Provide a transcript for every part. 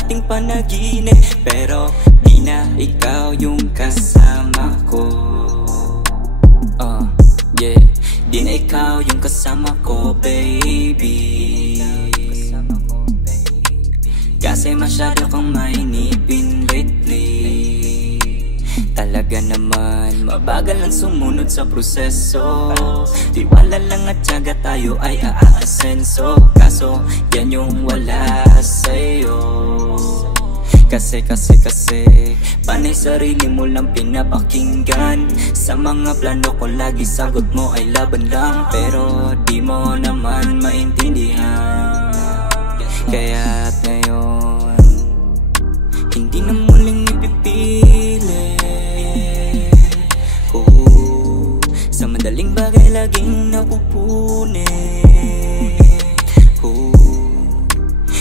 nating panaginip, pero di na ikaw yung kasama ko. Yeah, di na ikaw yung kasama ko, baby. Kasi masyado kang mainipin lately. Talaga naman, mabagal lang sumunod sa proseso. Tiwala lang at tiyaga tayo ay aasenso. Kaso, yan yung wala sa'yo. Kasi panay sarili mo lang pinapakinggan. Sa mga plano ko lagi sagot mo ay laban lang. Pero di mo naman maintindihan. Kaya't ngayon, hindi na muling ipipili. Sa madaling bagay laging napupuni.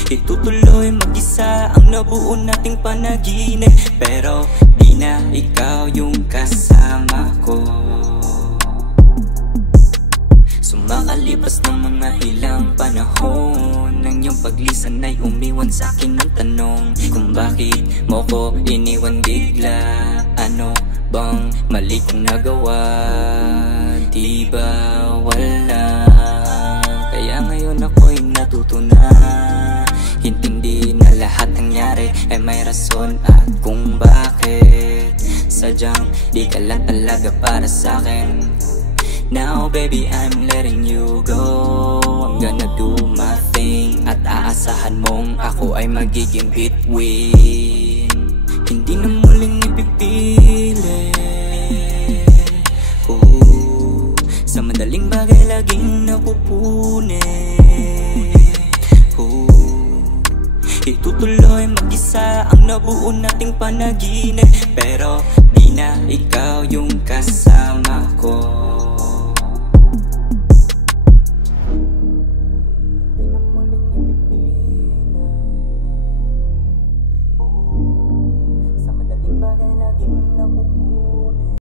Itutuloy mag-isa ang nabuo nating panaginip, pero di na ikaw yung kasama ko. Sumakalipas ng mga ilang panahon, nang iyong paglisan ay umiwan sa'kin ng tanong kung bakit mo ko iniwan bigla. Ano bang mali kong nagawa? Di ba wala? Kaya ngayon ako'y natuto na intindi na lahat nangyari ay may rason at kung bakit sadyang di ka lang talaga para sa'kin. Now baby I'm letting you go. I'm gonna do my thing at aasahan mong ako ay magiging between. Hindi na muling ipipili. Sa madaling bagay laging napupuni. Itutuloy mag-isa ang nabuo nating panaginip, pero di na ikaw yung kasama ko.